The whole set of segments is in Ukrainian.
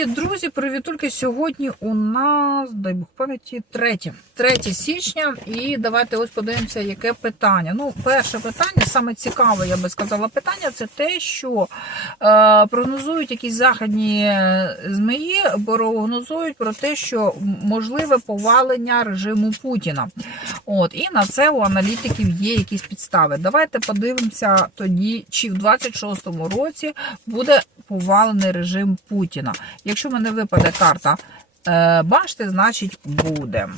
Привіт, друзі! Привітульки! Сьогодні у нас, дай Бог пам'яті, 3, 3 січня. І давайте ось подивимося, яке питання. Ну, перше питання, саме цікаве, я би сказала, питання це те, що е, прогнозують якісь західні е, змії, прогнозують про те, що можливе повалення режиму Путіна. От, і на це у аналітиків є якісь підстави. Давайте подивимося тоді, чи в 26-му році буде повалений режим Путіна. Якщо мене випаде карта е, башти, значить буде.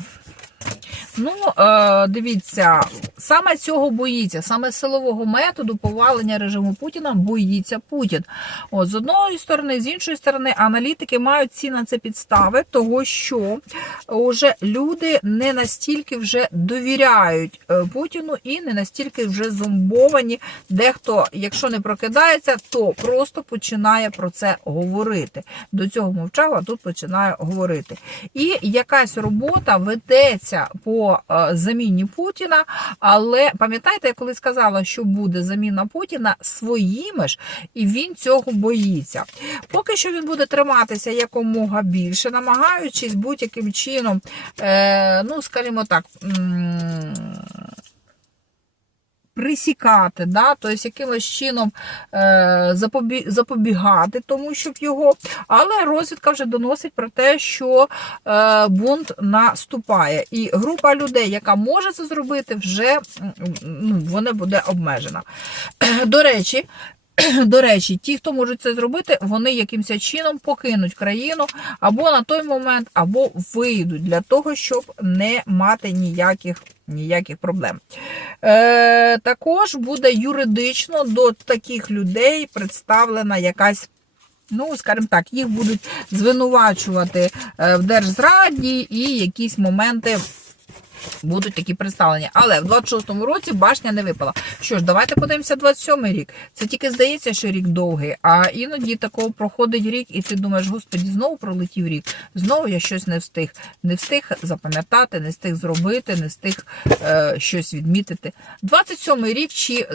Ну, е, дивіться, саме цього боїться, саме силового методу повалення режиму Путіна боїться Путін. От з одної сторони, з іншої сторони, аналітики мають ці на це підстави, того що вже люди не настільки вже довіряють е, Путіну і не настільки вже зомбовані. Дехто, якщо не прокидається, то просто починає про це говорити. До цього мовчав, а тут починає говорити. І якась робота ведеться по е, заміні Путіна. Але пам'ятаєте, я коли сказала, що буде заміна Путіна своїми ж, і він цього боїться. Поки що він буде триматися якомога більше, намагаючись будь-яким чином, е, ну скажімо так. Присікати, да, тобто якимось чином е, запобі, запобігати тому, щоб його. Але розвідка вже доносить про те, що е, бунт наступає. І група людей, яка може це зробити, вже ну, вона буде обмежена. До речі, до речі, ті, хто можуть це зробити, вони якимось чином покинуть країну або на той момент, або вийдуть для того, щоб не мати ніяких ніяких проблем. Е, Також буде юридично до таких людей представлена якась. Ну, скажімо так, їх будуть звинувачувати е, в держзраді і якісь моменти будуть такі представлені. Але в 26-му році башня не випала. Що ж, давайте подивимося 27-й рік. Це тільки здається, що рік довгий, а іноді такого проходить рік, і ти думаєш, господі, знову пролетів рік. Знову я щось не встиг. Не встиг запам'ятати, не встиг зробити, не встиг е, щось відмітити. 27-й рік чи,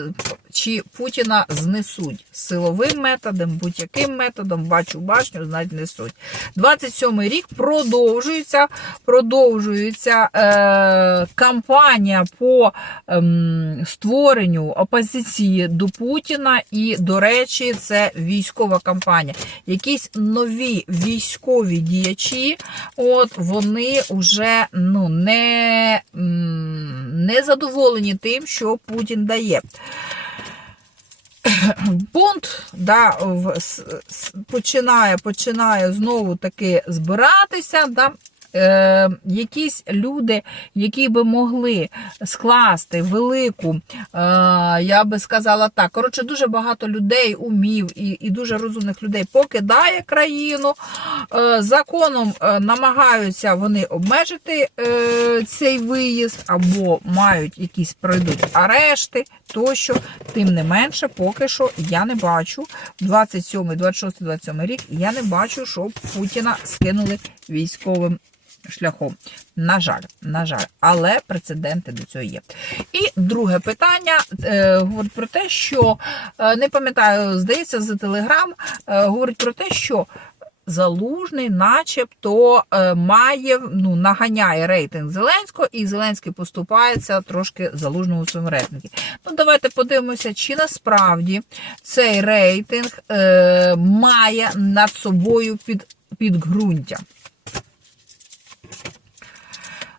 чи Путіна знесуть силовим методом, будь-яким методом, бачу башню, знать несуть. 27-й рік продовжується, продовжується. Е, кампанія по ем, створенню опозиції до Путіна, і, до речі, це військова кампанія. Якісь нові військові діячі, от вони вже ну, не, не задоволені тим, що Путін дає. Бунт да, починає починає знову таки збиратися. Да, е, якісь люди, які би могли скласти велику, е, я би сказала так, коротше, дуже багато людей, умів і, і дуже розумних людей покидає країну. Е, законом е, намагаються вони обмежити е, цей виїзд, або мають якісь пройдуть арешти, тощо, тим не менше, поки що я не бачу 27, 26, 27 рік, я не бачу, щоб Путіна скинули військовим шляхом. На жаль, на жаль, але прецеденти до цього є. І друге питання е, говорить про те, що е, не пам'ятаю, здається, за телеграм е, говорить про те, що. Залужний, начебто, е, має, ну, наганяє рейтинг Зеленського, і Зеленський поступається трошки залужному в своєму рейтингі. Ну, давайте подивимося, чи насправді цей рейтинг е, має над собою під, підґрунтя.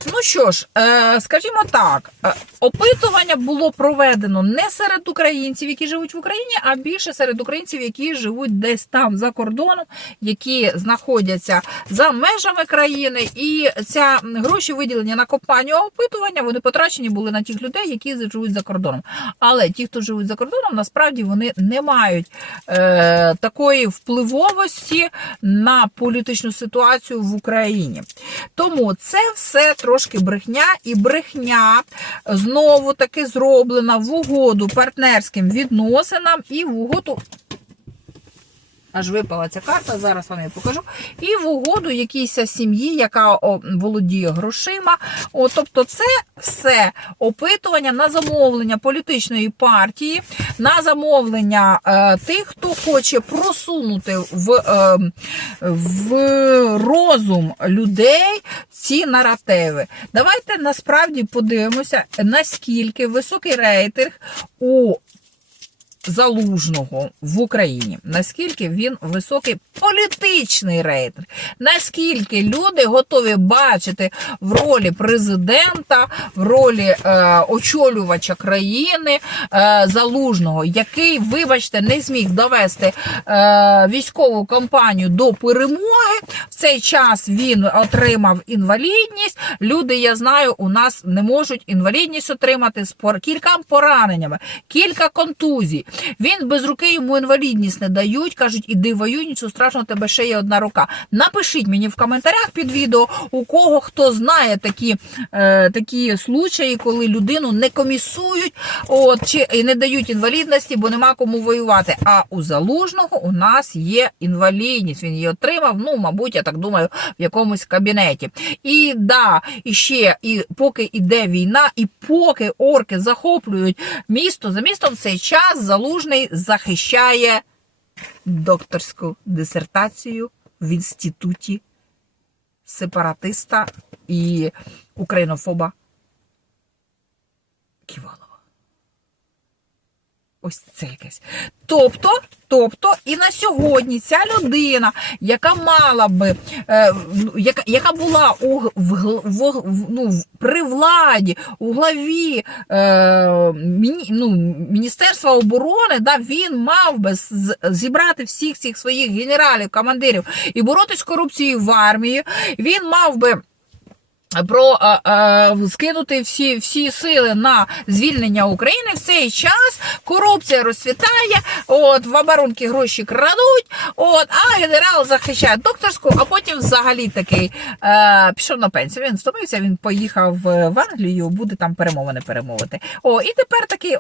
Ну що ж, е, скажімо так, е, опитування було проведено не серед українців, які живуть в Україні, а більше серед українців, які живуть десь там за кордоном, які знаходяться за межами країни. І ця гроші виділені на компанію опитування, вони потрачені були на тих людей, які живуть за кордоном. Але ті, хто живуть за кордоном, насправді вони не мають е, такої впливовості на політичну ситуацію в Україні. Тому це все трошки брехня, і брехня знову таки зроблена в угоду партнерським відносинам і в угоду. Аж випала ця карта, зараз вам її покажу. І в угоду якійсь сім'ї, яка володіє грошима. О, тобто, це все опитування на замовлення політичної партії, на замовлення е, тих, хто хоче просунути в, е, в розум людей ці наративи. Давайте насправді подивимося, наскільки високий рейтинг у Залужного в Україні, наскільки він високий політичний рейтинг, наскільки люди готові бачити в ролі президента, в ролі е, очолювача країни е, залужного, який, вибачте, не зміг довести е, військову кампанію до перемоги. В цей час він отримав інвалідність. Люди, я знаю, у нас не можуть інвалідність отримати з пор- пораненнями, кілька контузій. Він без руки йому інвалідність не дають. кажуть, іди воюй, нічого страшного, тебе ще є одна рука. Напишіть мені в коментарях під відео, у кого хто знає такі, е, такі случаї, коли людину не комісують, от чи і не дають інвалідності, бо нема кому воювати. А у залужного у нас є інвалідність. Він її отримав. Ну, мабуть, я так думаю, в якомусь кабінеті. І да, і ще, і поки іде війна, і поки орки захоплюють місто, за містом цей час залужний захищає докторську дисертацію в інституті сепаратиста і українофоба Ківалова. Ось це якесь. Тобто, тобто, і на сьогодні ця людина, яка мала би, е, яка, яка була у, в, в, ну, при владі, у главі е, міні, ну, Міністерства оборони, да, він мав би зібрати всіх цих своїх генералів, командирів і боротись з корупцією в армії. Він мав би про е, е, скинути всі, всі сили на звільнення України в цей час корупція розцвітає, от в оборонки гроші крадуть, от, а генерал захищає докторську, а потім взагалі такий е, пішов на пенсію. Він втомився, він поїхав в Англію, буде там перемовини перемовити. О, і тепер такий,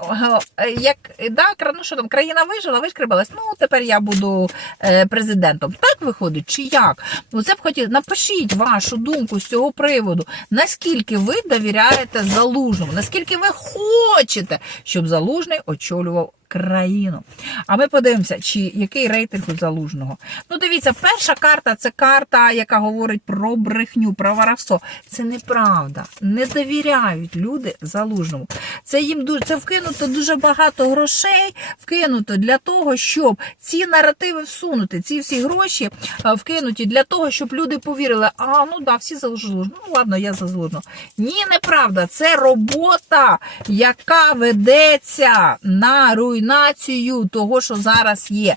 як да, ну що там, країна вижила, вишкребалась, ну тепер я буду е, президентом. Так виходить, чи як? Ну це б хотіли. Напишіть вашу думку з цього приводу. Наскільки ви довіряєте залужному? Наскільки ви хочете, щоб залужний очолював країну? А ми подивимося, чи який рейтинг у залужного. Ну, дивіться, перша карта це карта, яка говорить про брехню, про воровство. Це неправда. Не довіряють люди залужному. Це їм дуже це вкинуто дуже багато грошей, вкинуто для того, щоб ці наративи всунути, ці всі гроші е, вкинуті для того, щоб люди повірили, а ну да, всі залужно. Ну ладно, я залужно. Ні, неправда. Це робота, яка ведеться на руйнацію того, що зараз є.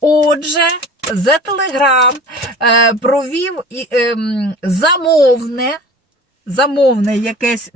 Отже. Telegram е, провів ем, замовне замовне якесь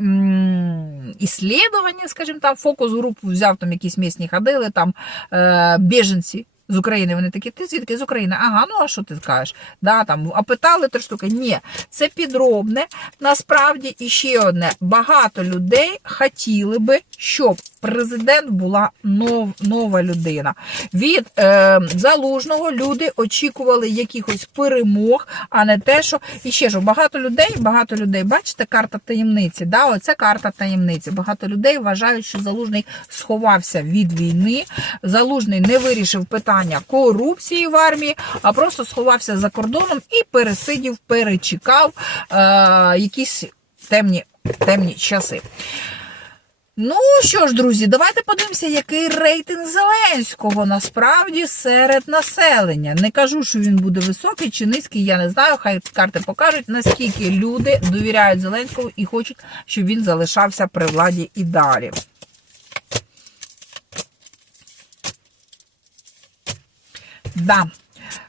іслідування, скажімо там, фокус групу взяв там якісь місні ходили, там е, біженці. З України вони такі, ти звідки з України? Ага, ну а що ти скажеш? Да, там, а питали три штуки. Ні, це підробне. Насправді і ще одне. Багато людей хотіли би, щоб президент була нов, нова людина. Від е, залужного люди очікували якихось перемог, а не те, що і ще що багато людей, багато людей, бачите, карта таємниці. Да, оце карта таємниці. Багато людей вважають, що залужний сховався від війни. Залужний не вирішив питання корупції в армії, а просто сховався за кордоном і пересидів, перечекав е, якісь темні, темні часи. Ну що ж, друзі, давайте подивимося, який рейтинг Зеленського насправді серед населення. Не кажу, що він буде високий чи низький, я не знаю. Хай карти покажуть, наскільки люди довіряють Зеленському і хочуть, щоб він залишався при владі і далі. Да.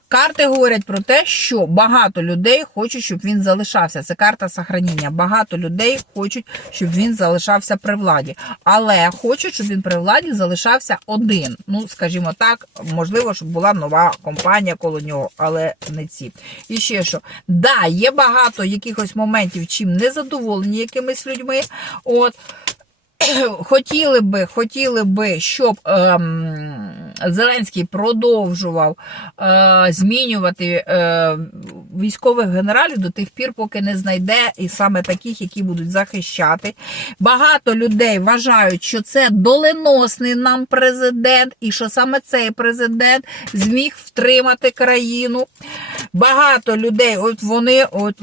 Карти говорять про те, що багато людей хочуть, щоб він залишався. Це карта сохранення. Багато людей хочуть, щоб він залишався при владі. Але хочуть, щоб він при владі залишався один. Ну, скажімо так, можливо, щоб була нова компанія коло нього, але не ці. І ще що, да, є багато якихось моментів, чим не задоволені якимись людьми. От хотіли би, хотіли би, щоб ем, Зеленський продовжував е, змінювати е, військових генералів до тих пір, поки не знайде і саме таких, які будуть захищати. Багато людей вважають, що це доленосний нам президент, і що саме цей президент зміг втримати країну. Багато людей, от вони от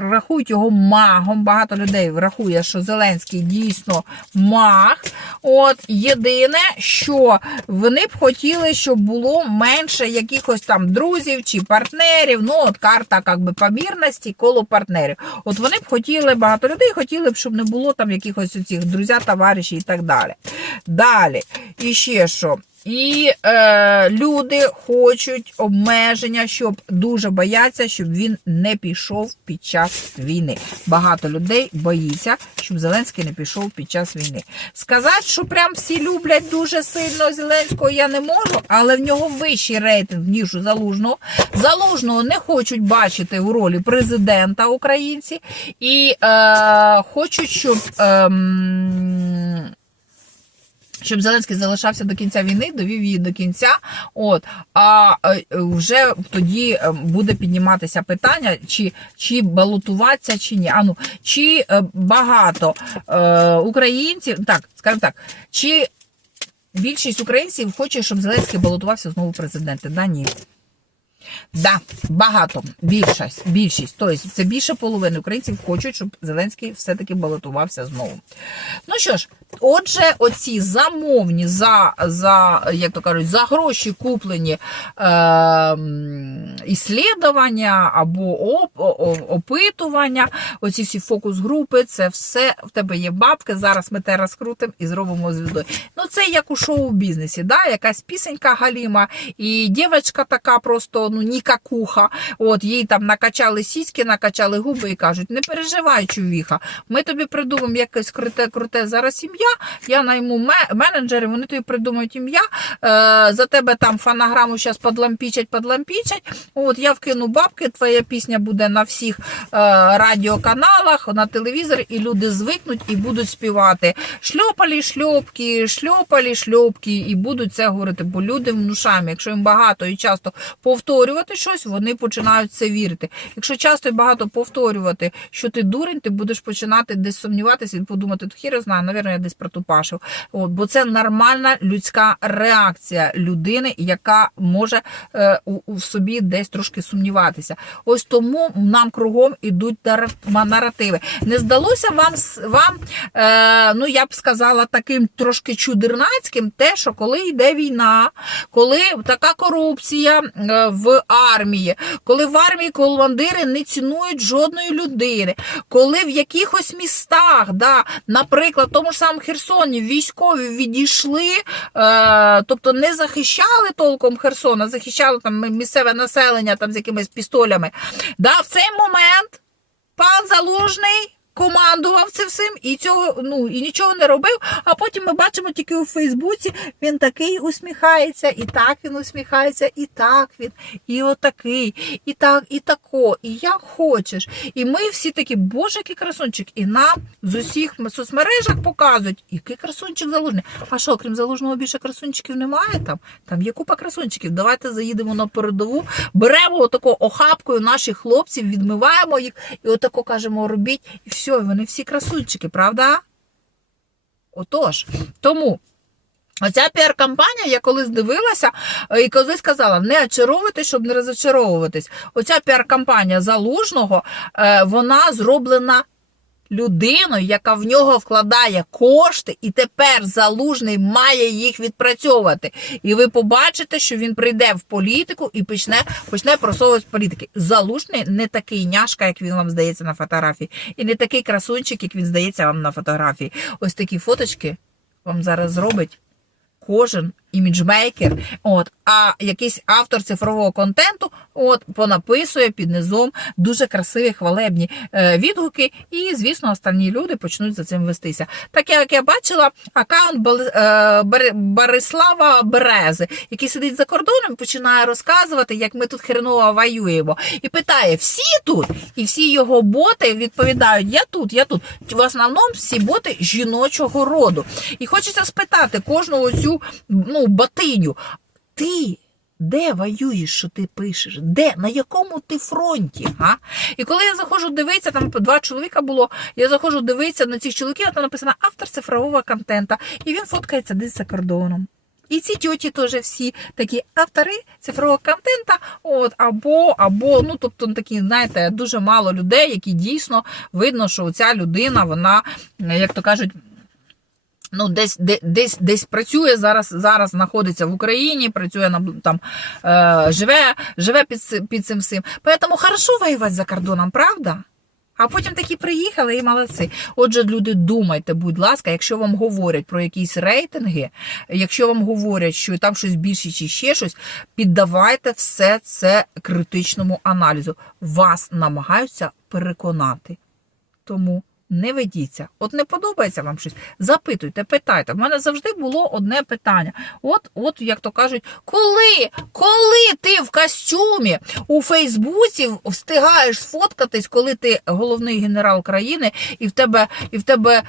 рахують його магом. Багато людей рахує, що Зеленський дійсно маг. От єдине, що вони б хотіли, щоб було менше якихось там друзів чи партнерів. Ну, от карта як би помірності коло партнерів. От вони б хотіли, багато людей хотіли б, щоб не було там якихось цих друзя, товариші і так далі. Далі, і ще що. І е, люди хочуть обмеження, щоб дуже бояться, щоб він не пішов під час війни. Багато людей боїться, щоб Зеленський не пішов під час війни. Сказати, що прям всі люблять дуже сильно Зеленського, я не можу, але в нього вищий рейтинг ніж у залужного. Залужного не хочуть бачити у ролі президента українці і е, хочуть, щоб. ем, щоб Зеленський залишався до кінця війни, довів її до кінця. От а е, вже тоді е, буде підніматися питання, чи, чи балотуватися, чи ні. А ну чи е, багато е, українців, так скажімо так, чи більшість українців хоче, щоб Зеленський балотувався знову президентом? Да, ні. Да, багато, більшість, більшість. Тобто це більше половини українців хочуть, щоб Зеленський все-таки балотувався знову. Ну що ж, отже, оці замовні за, за як то кажуть, за гроші куплені е, іслідування або оп, опитування, оці всі фокус-групи, це все в тебе є бабки. Зараз ми те розкрутимо і зробимо звіздою. Ну, це як у шоу-бізнесі, да? якась пісенька Галіма, і дівчинка така просто ну нікакуха. От їй там накачали сіськи, накачали губи і кажуть: не переживай, чувіха, ми тобі придумаємо якесь круте, круте зараз ім'я. Я найму ме- менеджерів, вони тобі придумають ім'я. Е, за тебе там фонограму зараз подлампічать, подлампічать. От я вкину бабки, твоя пісня буде на всіх е, радіоканалах, на телевізорі, і люди звикнуть і будуть співати шльопалі, шльопки, шльопалі, шльопки, і будуть це говорити, бо люди внушаємо. Якщо їм багато і часто повторювати щось, вони починають це вірити. Якщо часто і багато повторювати, що ти дурень, ти будеш починати десь сумніватися і подумати, то хіра знаю, навірно, я десь протупашив. От, бо це нормальна людська реакція людини, яка може е, у, у собі десь трошки сумніватися. Ось тому нам кругом ідуть наративи. Не здалося вам вам, е, ну я б сказала, таким трошки чудернацьким, те, що коли йде війна, коли така корупція е, в армії, коли в армії командири не цінують жодної людини, коли в якихось містах, да, наприклад, тому ж самому Херсоні військові відійшли, е, тобто не захищали толком Херсона, захищали там місцеве населення там з якимись пістолями. Да, в цей момент пан Залужний командував цим всім і цього ну і нічого не робив. А потім ми бачимо тільки у Фейсбуці. Він такий усміхається, і так він усміхається, і так він, і отакий, і так, і тако, і як хочеш. І ми всі такі, боже, який красунчик. І нам з усіх соцмережах показують, який красунчик залужний. А що, крім залужного, більше красунчиків немає там? Там є купа красунчиків. Давайте заїдемо на передову, беремо отако охапкою наших хлопців, відмиваємо їх і отако кажемо, робіть, і вони всі красунчики, правда? Отож, тому. Оця піар-кампанія, я колись дивилася е, і колись сказала, не очаровуйтесь, щоб не розочаровуватись. Оця піар-кампанія залужного, е, вона зроблена людиною, яка в нього вкладає кошти, і тепер залужний має їх відпрацьовувати. І ви побачите, що він прийде в політику і почне, почне просовувати політики. Залужний не такий няшка, як він вам здається на фотографії, і не такий красунчик, як він здається вам на фотографії. Ось такі фоточки вам зараз зробить кожен іміджмейкер, от, а якийсь автор цифрового контенту от, понаписує під низом дуже красиві хвалебні е, відгуки, і, звісно, останні люди почнуть за цим вестися. Так як я бачила, аккаунт Бал- е, Борислава Берези, який сидить за кордоном, починає розказувати, як ми тут хреново воюємо, і питає: всі тут? І всі його боти відповідають: Я тут, я тут. В основному всі боти жіночого роду. І хочеться спитати кожного цю ну, ну, Батиню. Ти де воюєш, що ти пишеш? Де? На якому ти фронті? А? І коли я заходжу дивитися, там два чоловіка було, я заходжу дивитися на цих чоловіків, а там написано автор цифрового контента, і він фоткається десь за кордоном. І ці тьоті теж всі такі автори цифрового контента, от, або, або, ну, тобто такі, знаєте, дуже мало людей, які дійсно видно, що ця людина, вона, як то кажуть, Ну, десь, де- десь, десь працює зараз, зараз знаходиться в Україні, працює на там, е, живе, живе під, під цим всім. Поэтому хорошо воювати за кордоном, правда? А потім такі приїхали і молодці. Отже, люди, думайте, будь ласка, якщо вам говорять про якісь рейтинги, якщо вам говорять, що там щось більше чи ще щось, піддавайте все це критичному аналізу. Вас намагаються переконати. Тому не ведіться. От не подобається вам щось, запитуйте, питайте. В мене завжди було одне питання. От, от як то кажуть, коли, коли ти в костюмі у Фейсбуці встигаєш сфоткатись, коли ти головний генерал країни, і в тебе, і в тебе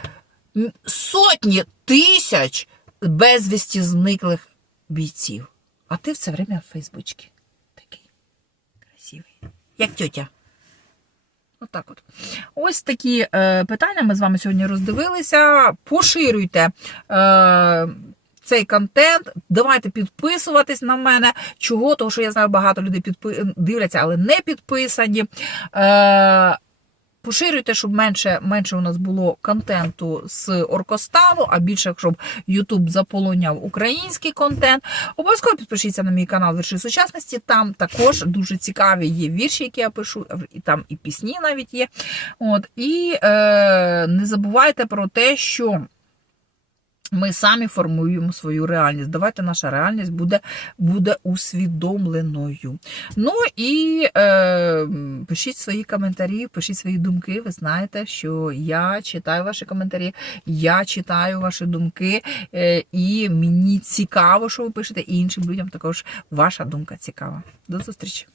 сотні тисяч безвісті зниклих бійців. А ти все время в Фейсбучці. Такий красивий. Як тьотя. Отак от. Ось такі е, питання ми з вами сьогодні роздивилися. Поширюйте. Е, цей контент, давайте підписуватись на мене. Чого? Тому що я знаю, багато людей підпи... дивляться, але не підписані. Е, Поширюйте, щоб менше, менше у нас було контенту з Оркоставу, а більше, щоб YouTube заполоняв український контент. Обов'язково підпишіться на мій канал Вірші сучасності. Там також дуже цікаві є вірші, які я пишу, і там і пісні навіть є. От, І е, не забувайте про те, що. Ми самі формуємо свою реальність. Давайте наша реальність буде буде усвідомленою. Ну і е, пишіть свої коментарі, пишіть свої думки. Ви знаєте, що я читаю ваші коментарі, я читаю ваші думки, е, і мені цікаво, що ви пишете, і іншим людям також ваша думка цікава. До зустрічі!